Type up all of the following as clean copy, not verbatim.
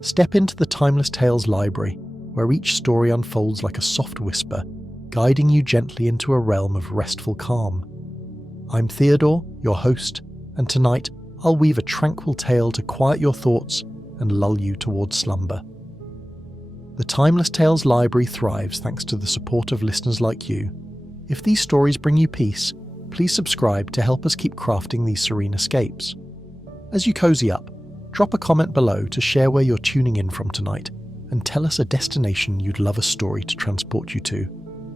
Step into the Timeless Tales library, where each story unfolds like a soft whisper, guiding you gently into a realm of restful calm. I'm Theodore, your host, and tonight I'll weave a tranquil tale to quiet your thoughts and lull you towards slumber. The Timeless Tales library thrives thanks to the support of listeners like you. If these stories bring you peace, please subscribe to help us keep crafting these serene escapes. As you cozy up, drop a comment below to share where you're tuning in from tonight and tell us a destination you'd love a story to transport you to.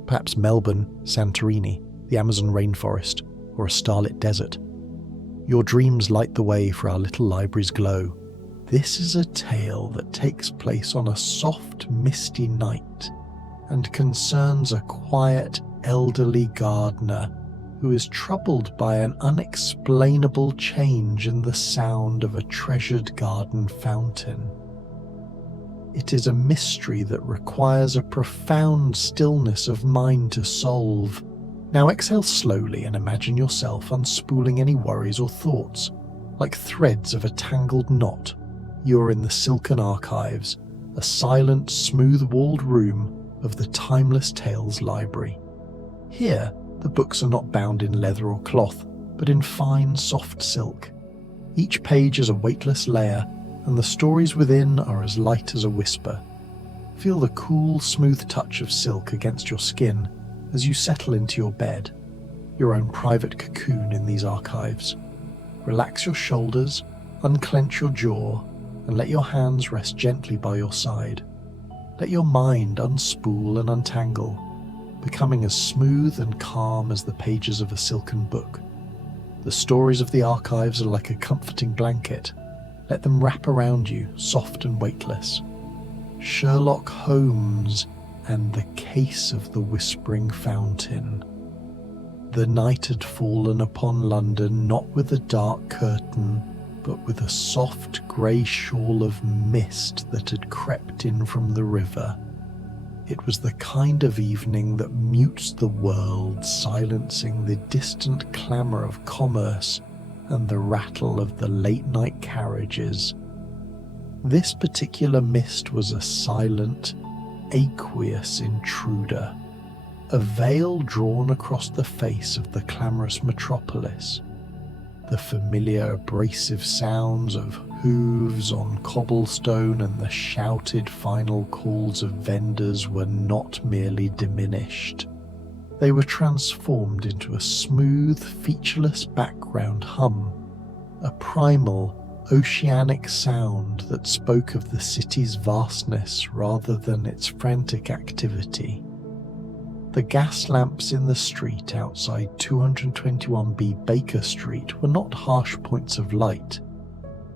Perhaps Melbourne, Santorini, the Amazon rainforest, or a starlit desert. Your dreams light the way for our little library's glow. This is a tale that takes place on a soft, misty night and concerns a quiet, elderly gardener who is troubled by an unexplainable change in the sound of a treasured garden fountain. It is a mystery that requires a profound stillness of mind to solve. Now exhale slowly and imagine yourself unspooling any worries or thoughts. Like threads of a tangled knot, you are in the silken archives, a silent, smooth-walled room of the Timeless Tales library. Here, the books are not bound in leather or cloth, but in fine, soft silk. Each page is a weightless layer, and the stories within are as light as a whisper. Feel the cool, smooth touch of silk against your skin as you settle into your bed, your own private cocoon in these archives. Relax your shoulders, unclench your jaw, and let your hands rest gently by your side. Let your mind unspool and untangle, becoming as smooth and calm as the pages of a silken book. The stories of the archives are like a comforting blanket. Let them wrap around you, soft and weightless. Sherlock Holmes and the Case of the Whispering Fountain. The night had fallen upon London not with a dark curtain, but with a soft grey shawl of mist that had crept in from the river. It was the kind of evening that mutes the world, silencing the distant clamour of commerce and the rattle of the late-night carriages. This particular mist was a silent, aqueous intruder, a veil drawn across the face of the clamorous metropolis. The familiar abrasive sounds of hooves on cobblestone and the shouted final calls of vendors were not merely diminished. They were transformed into a smooth, featureless background hum, a primal, oceanic sound that spoke of the city's vastness rather than its frantic activity. The gas lamps in the street outside 221B Baker Street were not harsh points of light,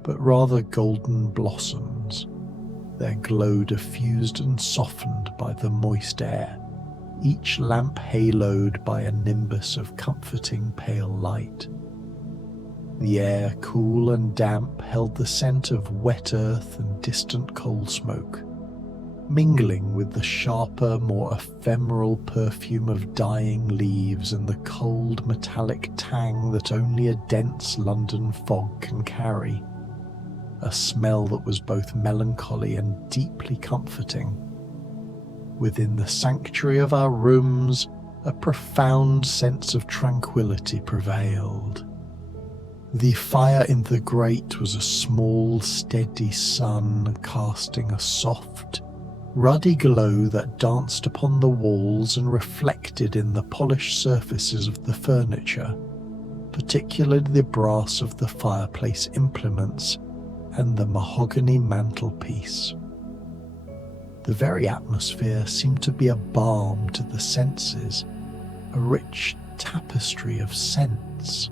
but rather golden blossoms, their glow diffused and softened by the moist air, each lamp haloed by a nimbus of comforting pale light. The air, cool and damp, held the scent of wet earth and distant coal smoke, mingling with the sharper, more ephemeral perfume of dying leaves and the cold metallic tang that only a dense London fog can carry. A smell that was both melancholy and deeply comforting. Within the sanctuary of our rooms, a profound sense of tranquility prevailed. The fire in the grate was a small, steady sun casting a soft, ruddy glow that danced upon the walls and reflected in the polished surfaces of the furniture, particularly the brass of the fireplace implements and the mahogany mantelpiece. The very atmosphere seemed to be a balm to the senses, a rich tapestry of scents.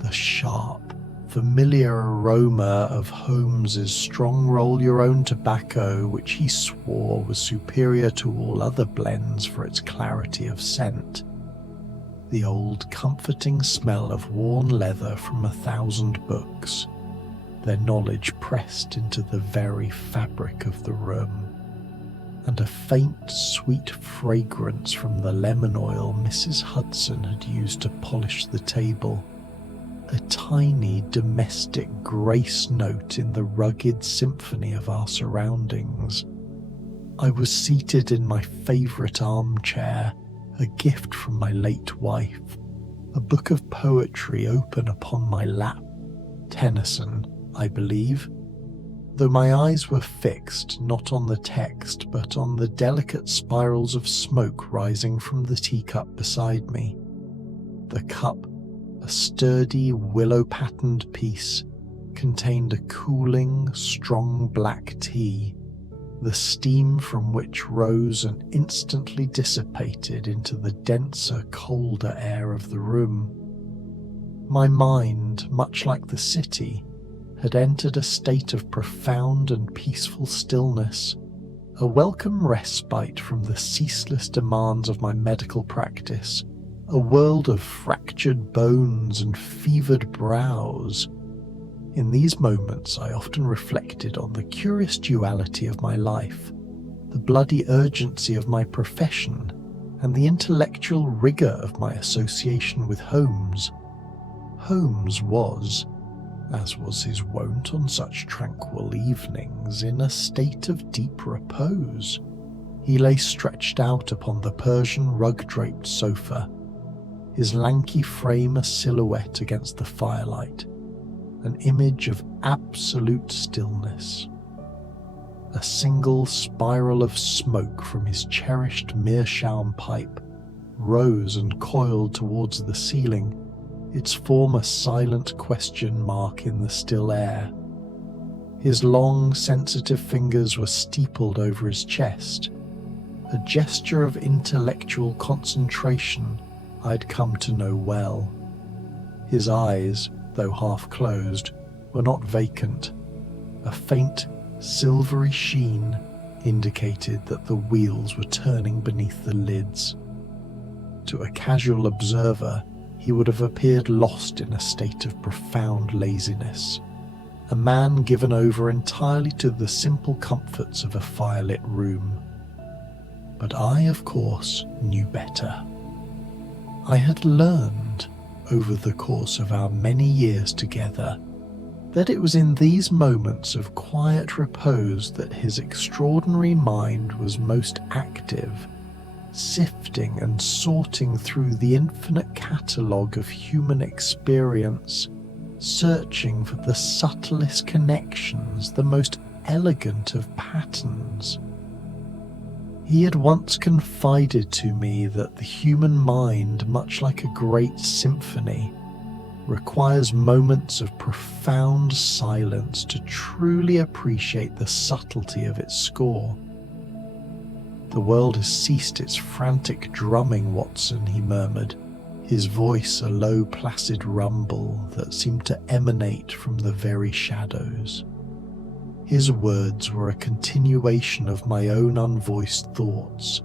The sharp, familiar aroma of Holmes's strong roll-your-own tobacco, which he swore was superior to all other blends for its clarity of scent. The old comforting smell of worn leather from 1,000 books, their knowledge pressed into the very fabric of the room, and a faint, sweet fragrance from the lemon oil Mrs. Hudson had used to polish the table, a tiny domestic grace note in the rugged symphony of our surroundings. I was seated in my favourite armchair, a gift from my late wife, a book of poetry open upon my lap, Tennyson, I believe, though my eyes were fixed not on the text but on the delicate spirals of smoke rising from the teacup beside me. The cup, a sturdy willow-patterned piece, contained a cooling, strong black tea, the steam from which rose and instantly dissipated into the denser, colder air of the room. My mind, much like the city, had entered a state of profound and peaceful stillness, a welcome respite from the ceaseless demands of my medical practice, a world of fractured bones and fevered brows. In these moments I often reflected on the curious duality of my life, the bloody urgency of my profession, and the intellectual rigour of my association with Holmes. Holmes was, as was his wont on such tranquil evenings, in a state of deep repose. He lay stretched out upon the Persian rug-draped sofa, his lanky frame a silhouette against the firelight, an image of absolute stillness. A single spiral of smoke from his cherished meerschaum pipe rose and coiled towards the ceiling, its form a silent question mark in the still air. His long, sensitive fingers were steepled over his chest, a gesture of intellectual concentration I'd come to know well. His eyes, though half closed, were not vacant. A faint, silvery sheen indicated that the wheels were turning beneath the lids. To a casual observer, he would have appeared lost in a state of profound laziness, a man given over entirely to the simple comforts of a firelit room. But I, of course, knew better. I had learned, over the course of our many years together, that it was in these moments of quiet repose that his extraordinary mind was most active, sifting and sorting through the infinite catalogue of human experience, searching for the subtlest connections, the most elegant of patterns. He had once confided to me that the human mind, much like a great symphony, requires moments of profound silence to truly appreciate the subtlety of its score. "The world has ceased its frantic drumming, Watson," he murmured, his voice a low placid rumble that seemed to emanate from the very shadows. His words were a continuation of my own unvoiced thoughts,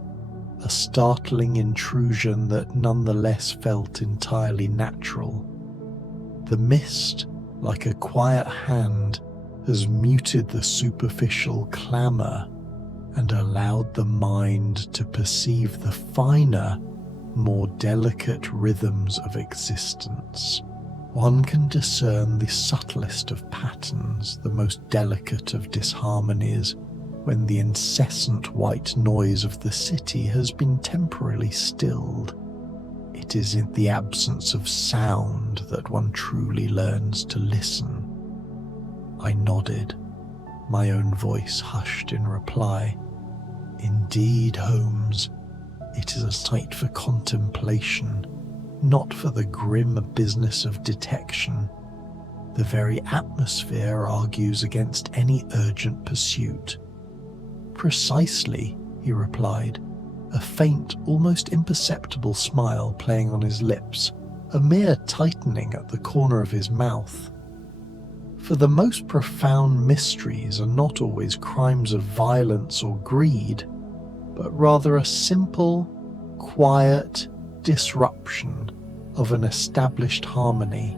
a startling intrusion that nonetheless felt entirely natural. The mist, like a quiet hand, has muted the superficial clamour and allowed the mind to perceive the finer, more delicate rhythms of existence. One can discern the subtlest of patterns, the most delicate of disharmonies, when the incessant white noise of the city has been temporarily stilled. It is in the absence of sound that one truly learns to listen. I nodded, my own voice hushed in reply. "Indeed, Holmes, it is a sight for contemplation, not for the grim business of detection. The very atmosphere argues against any urgent pursuit." "Precisely," he replied, a faint, almost imperceptible smile playing on his lips, a mere tightening at the corner of his mouth. "For the most profound mysteries are not always crimes of violence or greed, but rather a simple, quiet disruption of an established harmony,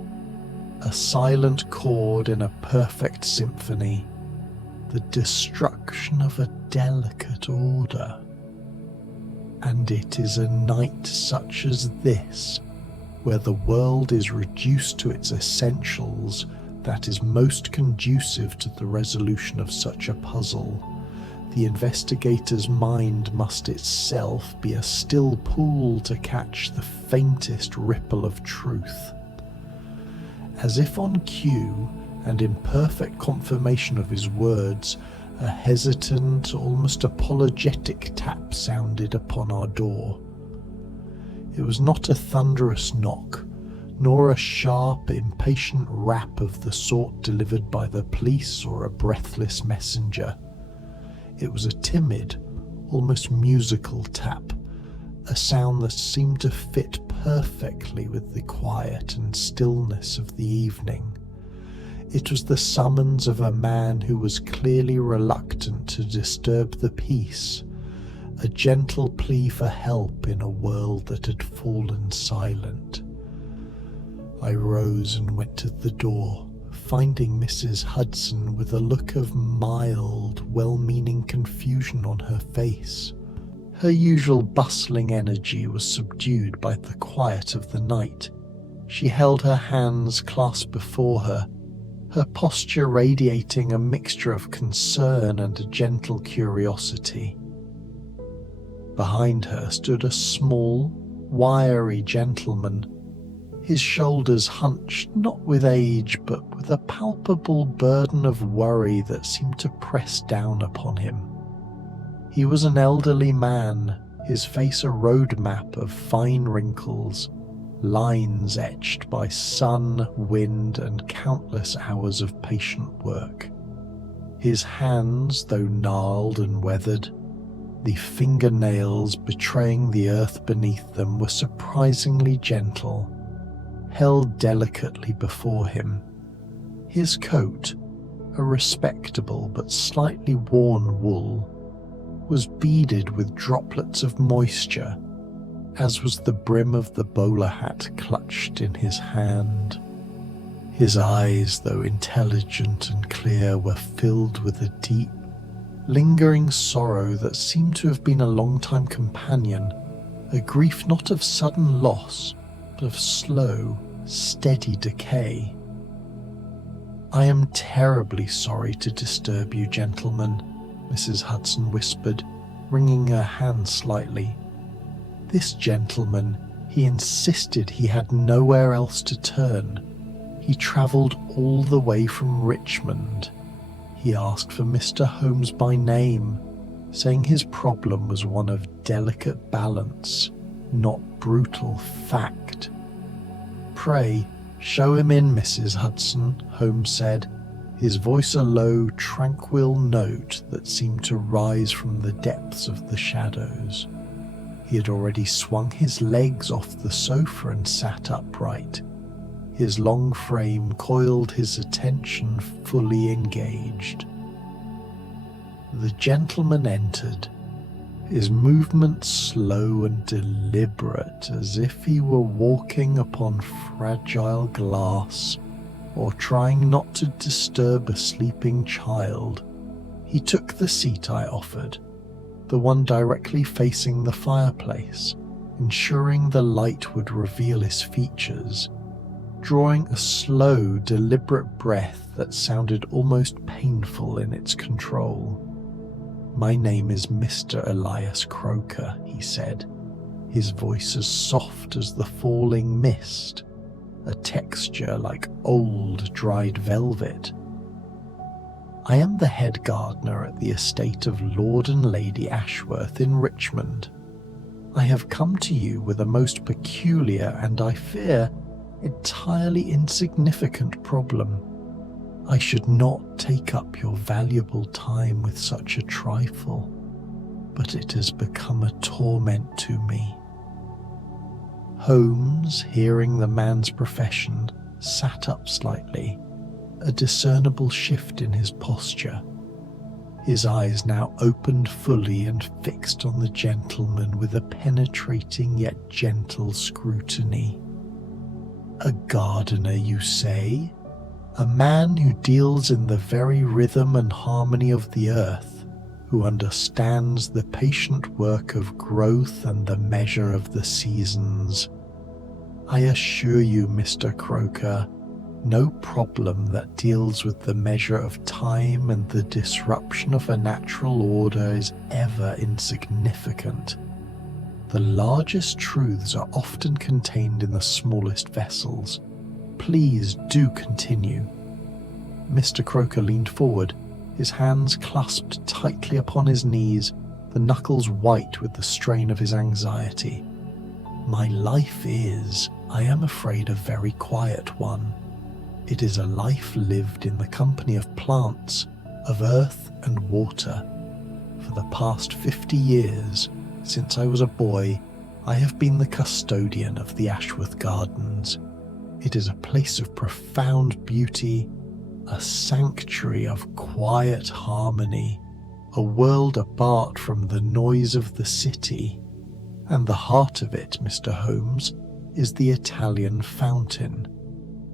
a silent chord in a perfect symphony, the destruction of a delicate order. And it is a night such as this where the world is reduced to its essentials, that is most conducive to the resolution of such a puzzle. The investigator's mind must itself be a still pool to catch the faintest ripple of truth. As if on cue, and in perfect confirmation of his words, a hesitant, almost apologetic tap sounded upon our door. It was not a thunderous knock, nor a sharp, impatient rap of the sort delivered by the police or a breathless messenger. It was a timid, almost musical tap, a sound that seemed to fit perfectly with the quiet and stillness of the evening. It was the summons of a man who was clearly reluctant to disturb the peace, a gentle plea for help in a world that had fallen silent. I rose and went to the door, finding Mrs. Hudson with a look of mild, well-meaning confusion on her face. Her usual bustling energy was subdued by the quiet of the night. She held her hands clasped before her, her posture radiating a mixture of concern and a gentle curiosity. Behind her stood a small, wiry gentleman, his shoulders hunched not with age but with a palpable burden of worry that seemed to press down upon him. He was an elderly man, his face a road map of fine wrinkles, lines etched by sun, wind, and countless hours of patient work. His hands, though gnarled and weathered, the fingernails betraying the earth beneath them, were surprisingly gentle, held delicately before him. His coat, a respectable but slightly worn wool, was beaded with droplets of moisture, as was the brim of the bowler hat clutched in his hand. His eyes, though intelligent and clear, were filled with a deep, lingering sorrow that seemed to have been a long-time companion, a grief not of sudden loss, but of slow, steady decay. "I am terribly sorry to disturb you, gentlemen," Mrs. Hudson whispered, wringing her hand slightly. "This gentleman, he insisted he had nowhere else to turn. He travelled all the way from Richmond. He asked for Mr. Holmes by name, saying his problem was one of delicate balance, not brutal fact. 'Pray, show him in, Mrs. Hudson,' Holmes said, his voice a low, tranquil note that seemed to rise from the depths of the shadows. He had already swung his legs off the sofa and sat upright. His long frame coiled his attention fully engaged. The gentleman entered, his movements slow and deliberate, as if he were walking upon fragile glass or trying not to disturb a sleeping child. He took the seat I offered, the one directly facing the fireplace, ensuring the light would reveal his features, drawing a slow, deliberate breath that sounded almost painful in its control. "My name is Mr. Elias Croker," he said, his voice as soft as the falling mist, a texture like old dried velvet. "I am the head gardener at the estate of Lord and Lady Ashworth in Richmond. I have come to you with a most peculiar and, I fear, entirely insignificant problem. I should not take up your valuable time with such a trifle, but it has become a torment to me." Holmes, hearing the man's profession, sat up slightly, a discernible shift in his posture. His eyes now opened fully and fixed on the gentleman with a penetrating yet gentle scrutiny. "A gardener, you say? A man who deals in the very rhythm and harmony of the earth, who understands the patient work of growth and the measure of the seasons. I assure you, Mr. Croaker, no problem that deals with the measure of time and the disruption of a natural order is ever insignificant. The largest truths are often contained in the smallest vessels. Please do continue. Mr. Croaker leaned forward, his hands clasped tightly upon his knees, the knuckles white with the strain of his anxiety. My life is, I am afraid, a very quiet one. It is a life lived in the company of plants, of earth and water. For the past 50 years, since I was a boy, I have been the custodian of the Ashworth Gardens. It is a place of profound beauty, a sanctuary of quiet harmony, a world apart from the noise of the city. And the heart of it, Mr. Holmes, is the Italian fountain.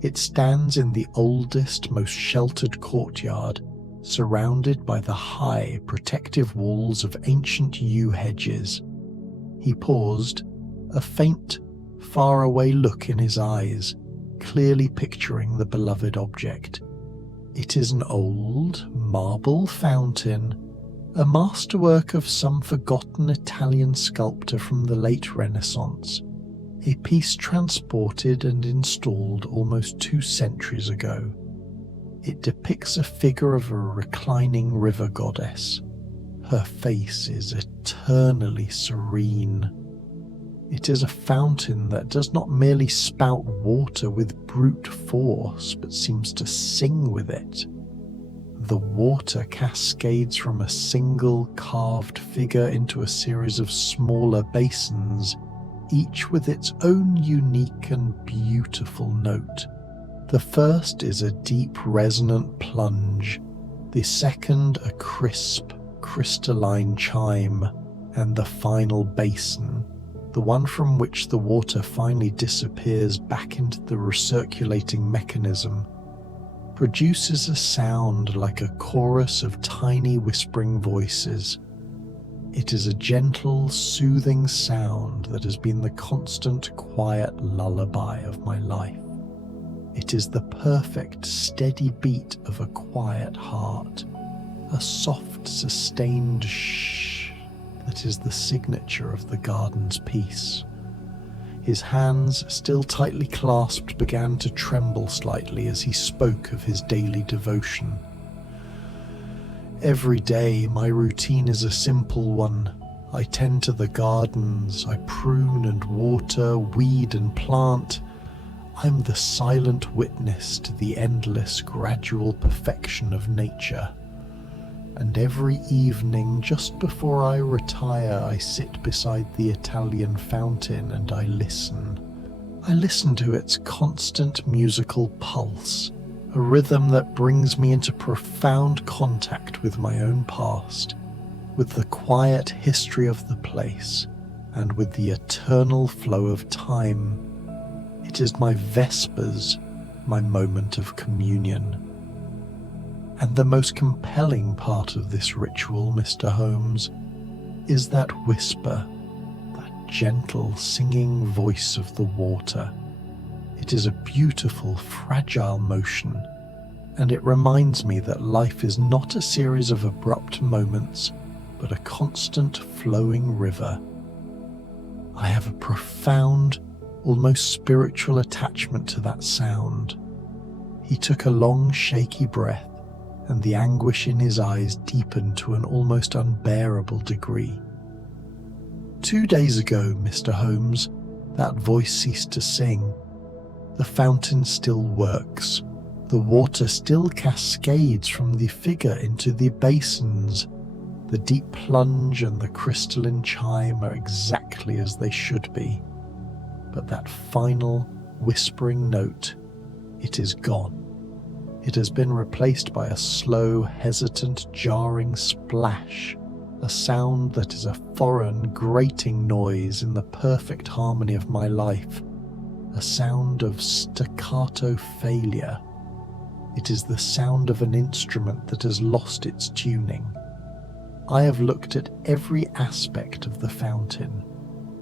It stands in the oldest, most sheltered courtyard, surrounded by the high, protective walls of ancient yew hedges. He paused, a faint, far-away look in his eyes, clearly picturing the beloved object. It is an old, marble fountain, a masterwork of some forgotten Italian sculptor from the late Renaissance, a piece transported and installed almost 2 centuries ago. It depicts a figure of a reclining river goddess. Her face is eternally serene. It is a fountain that does not merely spout water with brute force, but seems to sing with it. The water cascades from a single carved figure into a series of smaller basins, each with its own unique and beautiful note. The first is a deep resonant plunge, the second a crisp, crystalline chime, and the final basin, the one from which the water finally disappears back into the recirculating mechanism, produces a sound like a chorus of tiny whispering voices. It is a gentle, soothing sound that has been the constant, quiet lullaby of my life. It is the perfect, steady beat of a quiet heart, a soft, sustained shh that is the signature of the garden's peace. His hands, still tightly clasped, began to tremble slightly as he spoke of his daily devotion. Every day my routine is a simple one. I tend to the gardens, I prune and water, weed and plant. I'm the silent witness to the endless, gradual perfection of nature. And every evening, just before I retire, I sit beside the Italian fountain and I listen. I listen to its constant musical pulse, a rhythm that brings me into profound contact with my own past, with the quiet history of the place, and with the eternal flow of time. It is my vespers, my moment of communion. And the most compelling part of this ritual, Mr. Holmes, is that whisper, that gentle singing voice of the water. It is a beautiful, fragile motion, and it reminds me that life is not a series of abrupt moments, but a constant flowing river. I have a profound, almost spiritual attachment to that sound. He took a long, shaky breath, and the anguish in his eyes deepened to an almost unbearable degree. 2 days ago, Mr. Holmes, that voice ceased to sing. The fountain still works. The water still cascades from the figure into the basins. The deep plunge and the crystalline chime are exactly as they should be. But that final, whispering note, it is gone. It has been replaced by a slow, hesitant, jarring splash, a sound that is a foreign, grating noise in the perfect harmony of my life, a sound of staccato failure. It is the sound of an instrument that has lost its tuning. I have looked at every aspect of the fountain.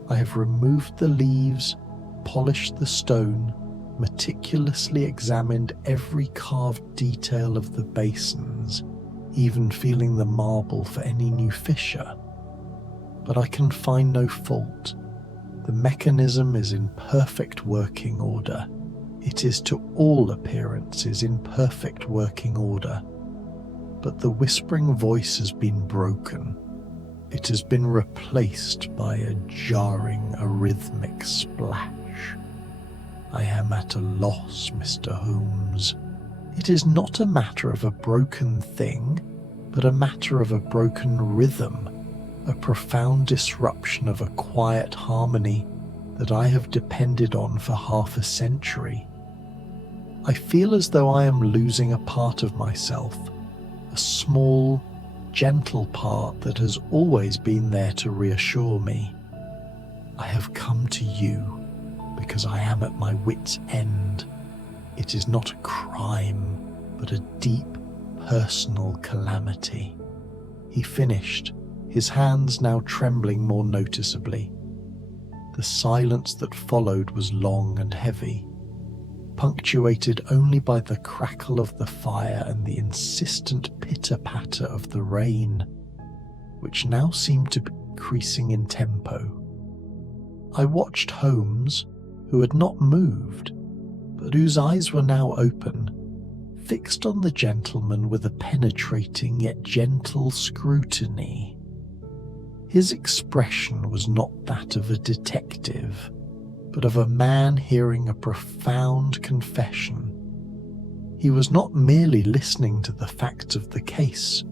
I have removed the leaves, polished the stone, meticulously examined every carved detail of the basins, even feeling the marble for any new fissure. But I can find no fault. The mechanism is in perfect working order. It is to all appearances in perfect working order. But the whispering voice has been broken. It has been replaced by a jarring, arrhythmic splash. I am at a loss, Mr. Holmes. It is not a matter of a broken thing, but a matter of a broken rhythm, a profound disruption of a quiet harmony that I have depended on for half a century. I feel as though I am losing a part of myself, a small, gentle part that has always been there to reassure me. I have come to you because I am at my wit's end. It is not a crime, but a deep, personal calamity. He finished, his hands now trembling more noticeably. The silence that followed was long and heavy, punctuated only by the crackle of the fire and the insistent pitter-patter of the rain, which now seemed to be increasing in tempo. I watched Holmes, who had not moved, but whose eyes were now open, fixed on the gentleman with a penetrating yet gentle scrutiny. His expression was not that of a detective, but of a man hearing a profound confession. He was not merely listening to the facts of the case,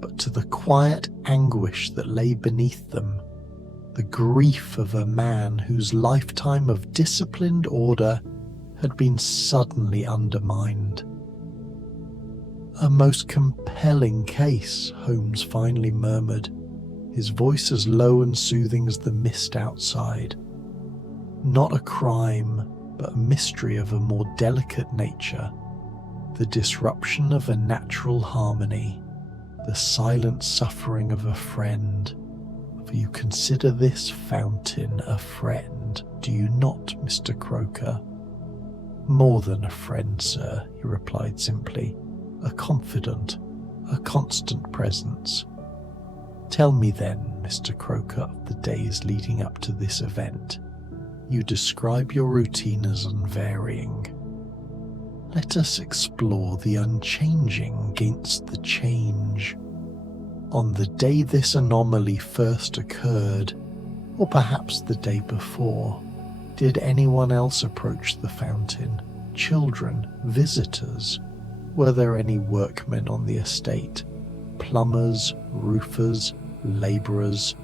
but to the quiet anguish that lay beneath them, the grief of a man whose lifetime of disciplined order had been suddenly undermined. "A most compelling case," Holmes finally murmured, his voice as low and soothing as the mist outside. "Not a crime, but a mystery of a more delicate nature, the disruption of a natural harmony, the silent suffering of a friend. For you consider this fountain a friend, do you not, Mr. Croker?" "More than a friend, sir," he replied simply. "A confidant, a constant presence." "Tell me then, Mr. Croker, of the days leading up to this event. You describe your routine as unvarying. Let us explore the unchanging against the change. On the day this anomaly first occurred, or perhaps the day before, did anyone else approach the fountain? Children, visitors? Were there any workmen on the estate? Plumbers, roofers, labourers?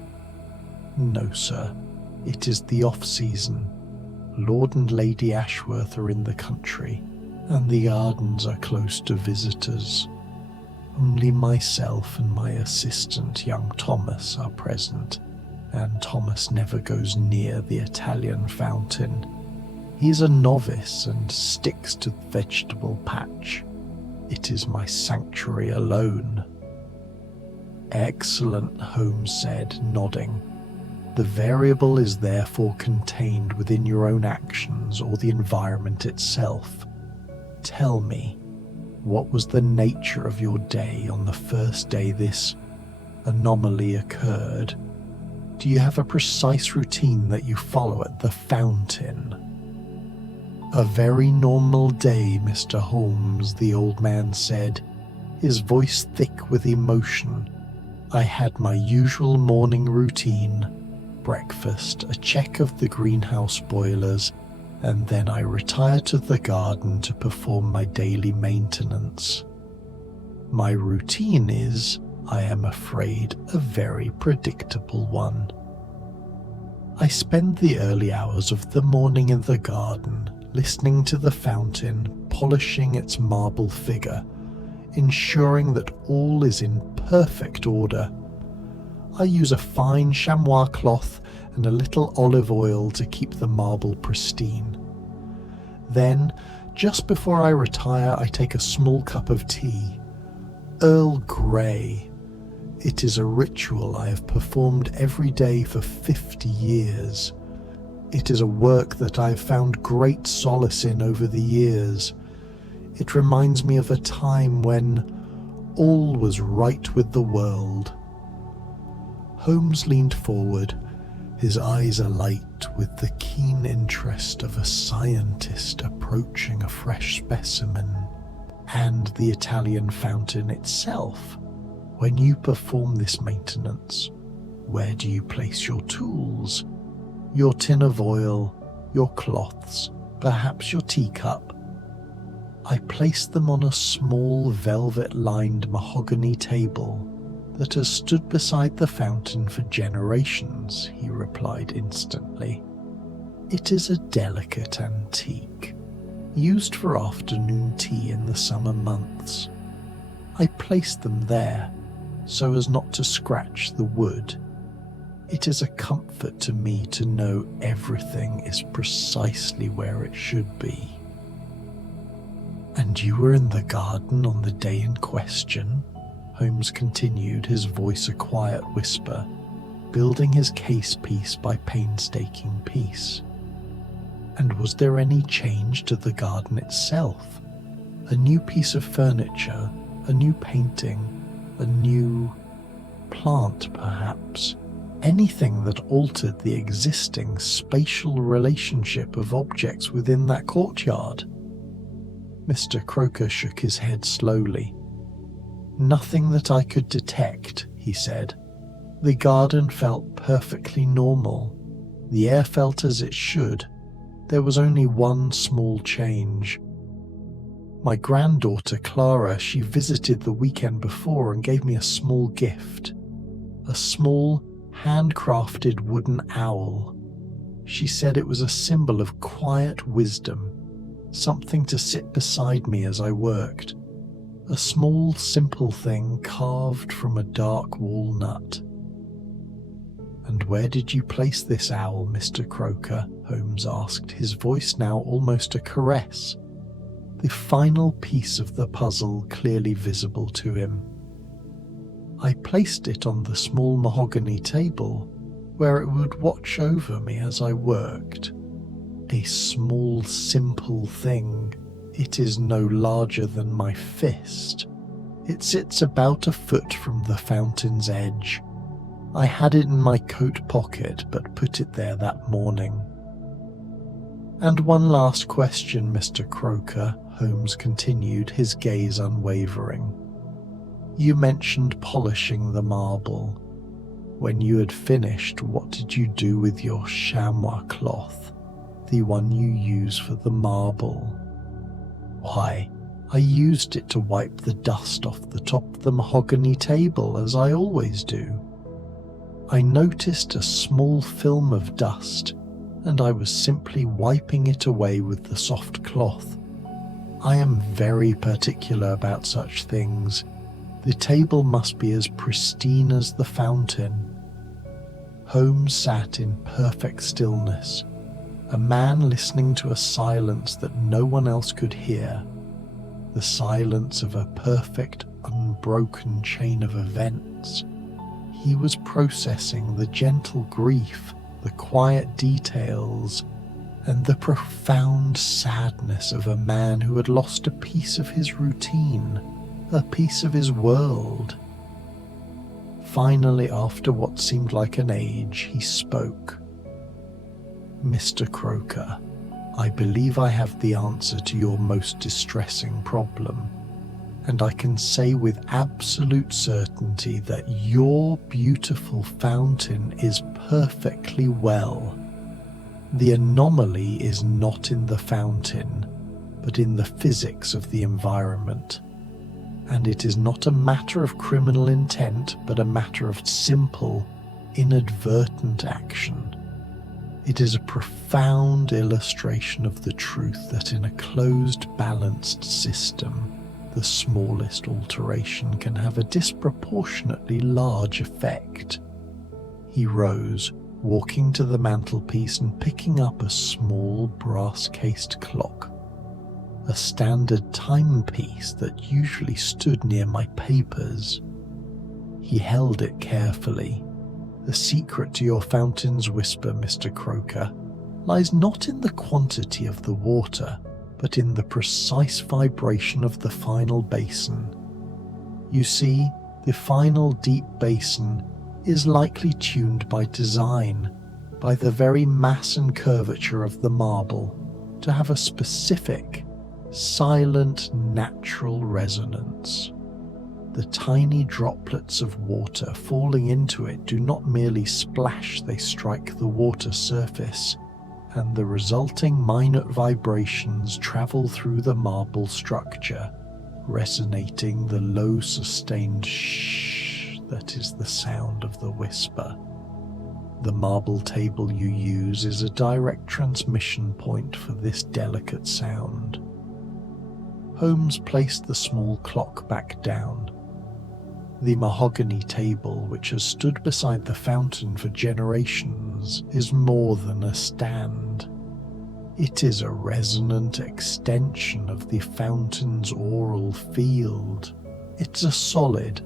No, sir. It is the off-season. Lord and Lady Ashworth are in the country, and the gardens are close to visitors. Only myself and my assistant, young Thomas, are present, and Thomas never goes near the Italian fountain. He's a novice and sticks to the vegetable patch. It is my sanctuary alone." "Excellent," Holmes said, nodding. "The variable is therefore contained within your own actions or the environment itself. Tell me, what was the nature of your day on the first day this anomaly occurred? Do you have a precise routine that you follow at the fountain?" "A very normal day, Mr. Holmes," the old man said, his voice thick with emotion. "I had my usual morning routine, breakfast, a check of the greenhouse boilers, and then I retire to the garden to perform my daily maintenance. My routine is, I am afraid, a very predictable one. I spend the early hours of the morning in the garden, listening to the fountain, polishing its marble figure, ensuring that all is in perfect order. I use a fine chamois cloth and a little olive oil to keep the marble pristine. Then, just before I retire, I take a small cup of tea. Earl Grey. It is a ritual I have performed every day for 50 years. It is a work that I have found great solace in over the years. It reminds me of a time when all was right with the world." Holmes leaned forward, his eyes alight with the keen interest of a scientist approaching a fresh specimen. "And the Italian fountain itself. When you perform this maintenance, where do you place your tools? Your tin of oil, your cloths, perhaps your teacup?" "I place them on a small velvet-lined mahogany table that has stood beside the fountain for generations," he replied instantly. "It is a delicate antique, used for afternoon tea in the summer months. I place them there so as not to scratch the wood. It is a comfort to me to know everything is precisely where it should be." "And you were in the garden on the day in question?" Holmes continued, his voice a quiet whisper, building his case piece by painstaking piece. "And was there any change to the garden itself? A new piece of furniture, a new painting, a new plant perhaps? Anything that altered the existing spatial relationship of objects within that courtyard?" Mr. Croker shook his head slowly. "Nothing that I could detect," he said. "The garden felt perfectly normal. The air felt as it should. There was only one small change. My granddaughter Clara, she visited the weekend before and gave me a small gift. A small, handcrafted wooden owl. She said it was a symbol of quiet wisdom, something to sit beside me as I worked. A small, simple thing carved from a dark walnut." "And where did you place this owl, Mr. Croker?" Holmes asked, his voice now almost a caress, the final piece of the puzzle clearly visible to him. "I placed it on the small mahogany table where it would watch over me as I worked. A small, simple thing. It is no larger than my fist. It sits about a foot from the fountain's edge. I had it in my coat pocket but put it there that morning." "And one last question, Mr. Croker," Holmes continued, his gaze unwavering. "You mentioned polishing the marble. When you had finished, what did you do with your chamois cloth, the one you use for the marble?" "Why, I used it to wipe the dust off the top of the mahogany table, as I always do. I noticed a small film of dust, and I was simply wiping it away with the soft cloth. I am very particular about such things. The table must be as pristine as the fountain." Holmes sat in perfect stillness, a man listening to a silence that no one else could hear, the silence of a perfect, unbroken chain of events. He was processing the gentle grief, the quiet details, and the profound sadness of a man who had lost a piece of his routine, a piece of his world. Finally, after what seemed like an age, he spoke. "Mr. Croker, I believe I have the answer to your most distressing problem, and I can say with absolute certainty that your beautiful fountain is perfectly well. The anomaly is not in the fountain, but in the physics of the environment. And it is not a matter of criminal intent, but a matter of simple, inadvertent action. It is a profound illustration of the truth that in a closed, balanced system, the smallest alteration can have a disproportionately large effect." He rose, walking to the mantelpiece and picking up a small brass-cased clock, a standard timepiece that usually stood near my papers. He held it carefully. "The secret to your fountain's whisper, Mr. Croker, lies not in the quantity of the water, but in the precise vibration of the final basin. You see, the final deep basin is likely tuned by design, by the very mass and curvature of the marble, to have a specific, silent, natural resonance. The tiny droplets of water falling into it do not merely splash, they strike the water surface, and the resulting minute vibrations travel through the marble structure, resonating the low sustained shh that is the sound of the whisper. The marble table you use is a direct transmission point for this delicate sound. Holmes placed the small clock back down. The mahogany table, which has stood beside the fountain for generations, is more than a stand. It is a resonant extension of the fountain's aural field. It's a solid,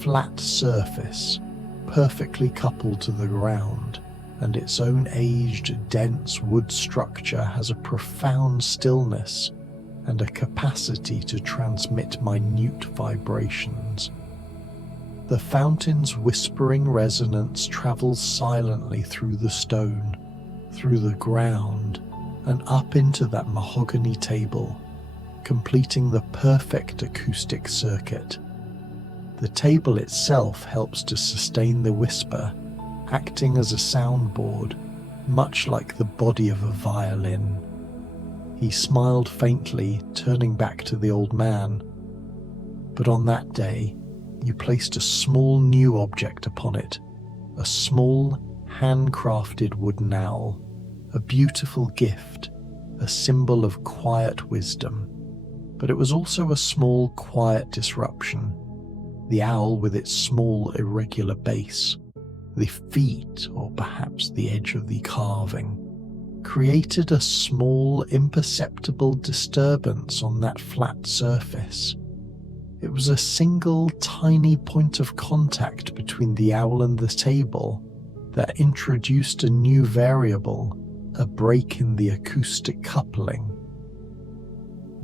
flat surface, perfectly coupled to the ground, and its own aged, dense wood structure has a profound stillness and a capacity to transmit minute vibrations. The fountain's whispering resonance travels silently through the stone, through the ground, and up into that mahogany table, completing the perfect acoustic circuit. The table itself helps to sustain the whisper, acting as a soundboard, much like the body of a violin. He smiled faintly, turning back to the old man. But on that day, you placed a small new object upon it, a small, handcrafted wooden owl, a beautiful gift, a symbol of quiet wisdom. But it was also a small, quiet disruption. The owl with its small, irregular base, the feet, or perhaps the edge of the carving, created a small, imperceptible disturbance on that flat surface. It was a single, tiny point of contact between the owl and the table that introduced a new variable, a break in the acoustic coupling.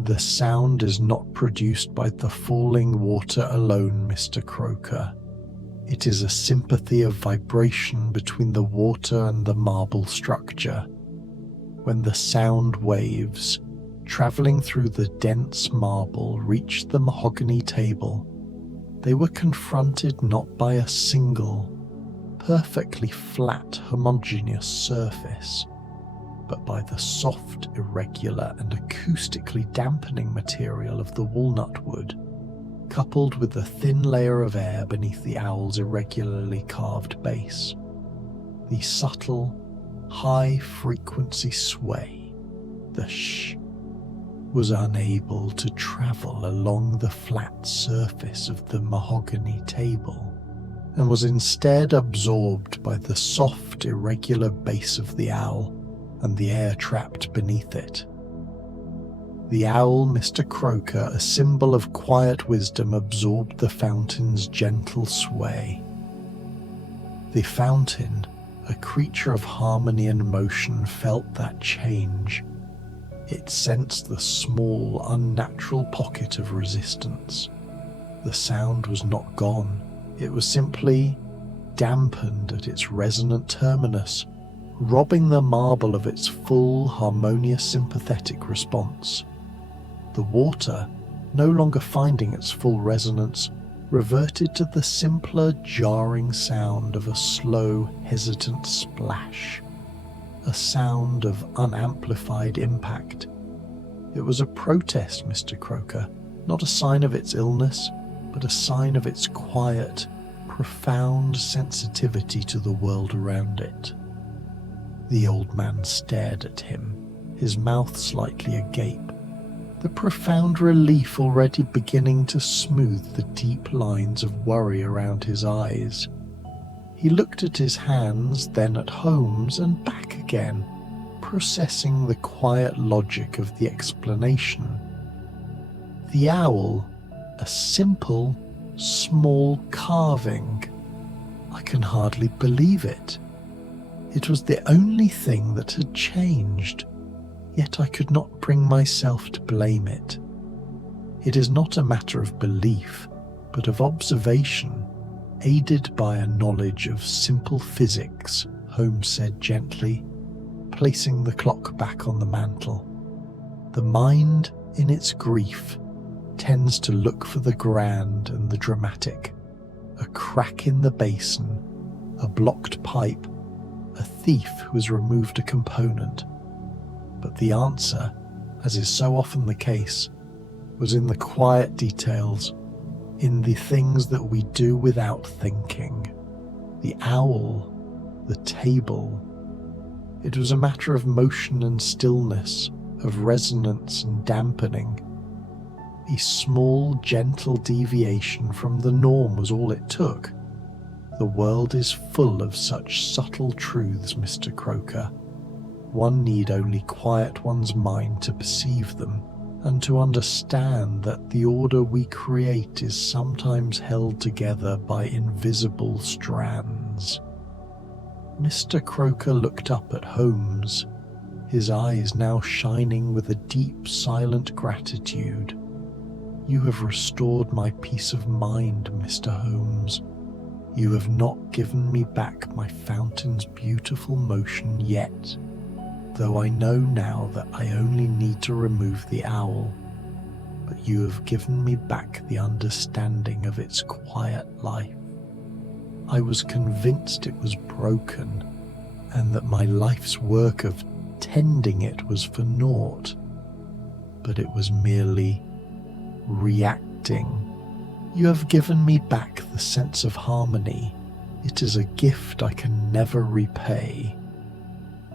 The sound is not produced by the falling water alone, Mr. Croker. It is a sympathy of vibration between the water and the marble structure. When the sound waves, travelling through the dense marble, reached the mahogany table, they were confronted not by a single, perfectly flat, homogeneous surface, but by the soft, irregular, and acoustically dampening material of the walnut wood, coupled with the thin layer of air beneath the owl's irregularly carved base. The subtle, high-frequency sway, the shh, was unable to travel along the flat surface of the mahogany table, and was instead absorbed by the soft, irregular base of the owl and the air trapped beneath it. The owl, Mr. Croker, a symbol of quiet wisdom, absorbed the fountain's gentle sway. The fountain, a creature of harmony and motion, felt that change. It sensed the small, unnatural pocket of resistance. The sound was not gone. It was simply dampened at its resonant terminus, robbing the marble of its full, harmonious, sympathetic response. The water, no longer finding its full resonance, reverted to the simpler, jarring sound of a slow, hesitant splash, a sound of unamplified impact. It was a protest, Mr. Croker, not a sign of its illness, but a sign of its quiet, profound sensitivity to the world around it. The old man stared at him, his mouth slightly agape, the profound relief already beginning to smooth the deep lines of worry around his eyes. He looked at his hands, then at Holmes, and back again, processing the quiet logic of the explanation. The owl, a simple, small carving. I can hardly believe it. It was the only thing that had changed, yet I could not bring myself to blame it. It is not a matter of belief, but of observation, aided by a knowledge of simple physics, Holmes said gently, placing the clock back on the mantel. The mind, in its grief, tends to look for the grand and the dramatic. A crack in the basin, a blocked pipe, a thief who has removed a component. But the answer, as is so often the case, was in the quiet details, in the things that we do without thinking. The owl, the table. It was a matter of motion and stillness, of resonance and dampening. A small, gentle deviation from the norm was all it took. The world is full of such subtle truths, Mr. Croker. One need only quiet one's mind to perceive them, and to understand that the order we create is sometimes held together by invisible strands. Mr. Croker looked up at Holmes, his eyes now shining with a deep, silent gratitude. You have restored my peace of mind, Mr. Holmes. You have not given me back my fountain's beautiful motion yet, though I know now that I only need to remove the owl, but you have given me back the understanding of its quiet life. I was convinced it was broken, and that my life's work of tending it was for naught, but it was merely reacting. You have given me back the sense of harmony. It is a gift I can never repay.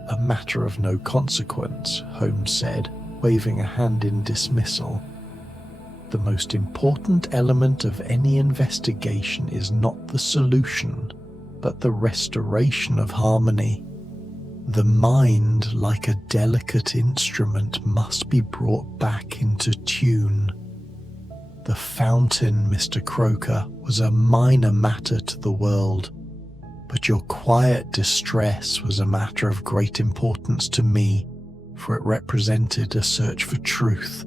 A matter of no consequence, Holmes said, waving a hand in dismissal. The most important element of any investigation is not the solution, but the restoration of harmony. The mind, like a delicate instrument, must be brought back into tune. The fountain, Mr. Croker, was a minor matter to the world, but your quiet distress was a matter of great importance to me, for it represented a search for truth.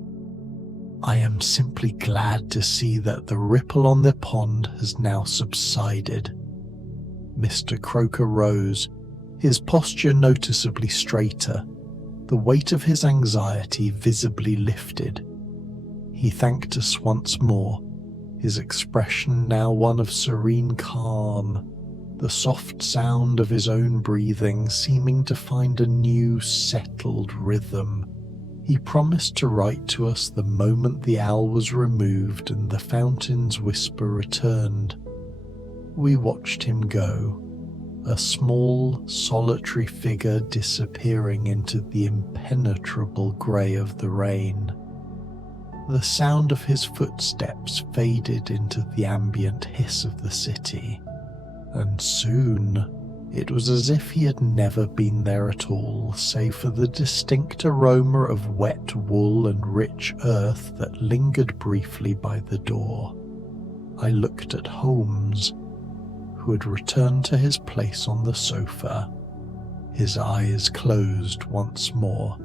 I am simply glad to see that the ripple on the pond has now subsided. Mr. Croker rose, his posture noticeably straighter, the weight of his anxiety visibly lifted. He thanked us once more, his expression now one of serene calm, the soft sound of his own breathing seeming to find a new, settled rhythm. He promised to write to us the moment the owl was removed and the fountain's whisper returned. We watched him go, a small, solitary figure disappearing into the impenetrable grey of the rain. The sound of his footsteps faded into the ambient hiss of the city, and soon it was as if he had never been there at all, save for the distinct aroma of wet wool and rich earth that lingered briefly by the door. I looked at Holmes, who had returned to his place on the sofa, his eyes closed once more,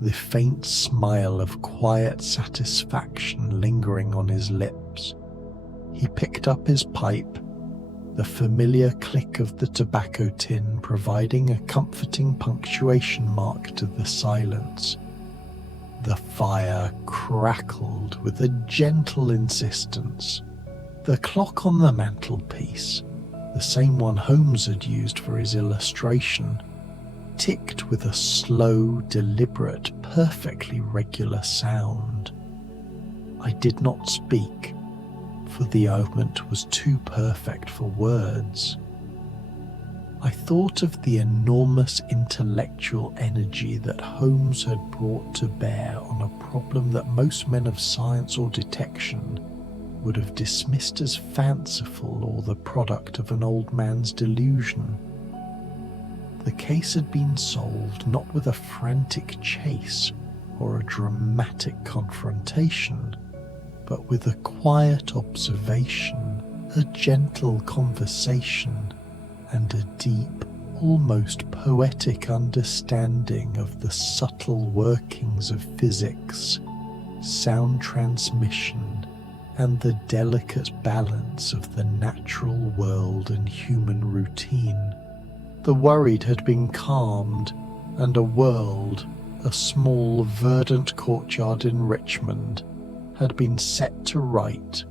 the faint smile of quiet satisfaction lingering on his lips. He picked up his pipe, the familiar click of the tobacco tin providing a comforting punctuation mark to the silence. The fire crackled with a gentle insistence. The clock on the mantelpiece, the same one Holmes had used for his illustration, ticked with a slow, deliberate, perfectly regular sound. I did not speak, for the moment was too perfect for words. I thought of the enormous intellectual energy that Holmes had brought to bear on a problem that most men of science or detection would have dismissed as fanciful or the product of an old man's delusion. The case had been solved not with a frantic chase or a dramatic confrontation, but with a quiet observation, a gentle conversation, and a deep, almost poetic understanding of the subtle workings of physics, sound transmission, and the delicate balance of the natural world and human routine. The worried had been calmed, and a world, a small verdant courtyard in Richmond, had been set to right,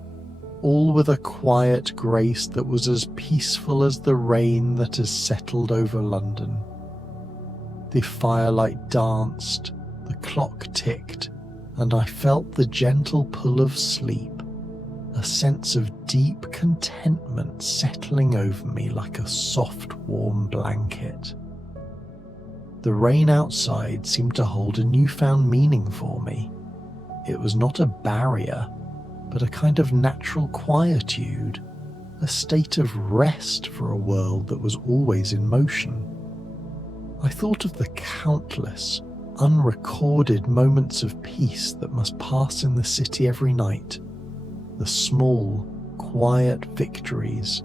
all with a quiet grace that was as peaceful as the rain that has settled over London. The firelight danced, the clock ticked, and I felt the gentle pull of sleep, a sense of deep contentment settling over me like a soft, warm blanket. The rain outside seemed to hold a newfound meaning for me. It was not a barrier, but a kind of natural quietude, a state of rest for a world that was always in motion. I thought of the countless, unrecorded moments of peace that must pass in the city every night, the small, quiet victories,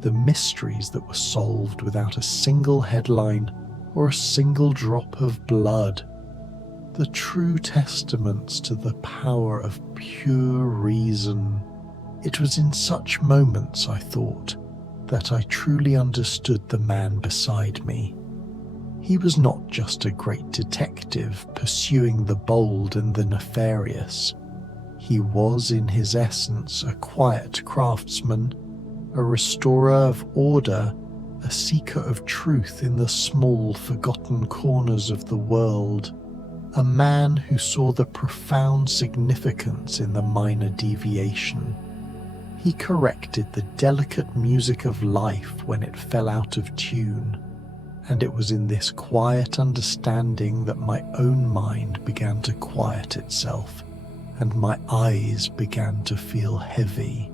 the mysteries that were solved without a single headline or a single drop of blood, the true testaments to the power of pure reason. It was in such moments, I thought, that I truly understood the man beside me. He was not just a great detective pursuing the bold and the nefarious. He was in his essence a quiet craftsman, a restorer of order, a seeker of truth in the small, forgotten corners of the world, a man who saw the profound significance in the minor deviation. He corrected the delicate music of life when it fell out of tune, and it was in this quiet understanding that my own mind began to quiet itself, and my eyes began to feel heavy.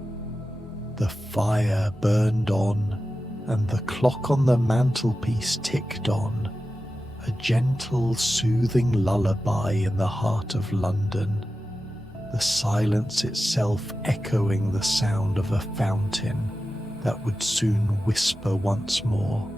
The fire burned on, and the clock on the mantelpiece ticked on, a gentle, soothing lullaby in the heart of London, the silence itself echoing the sound of a fountain that would soon whisper once more.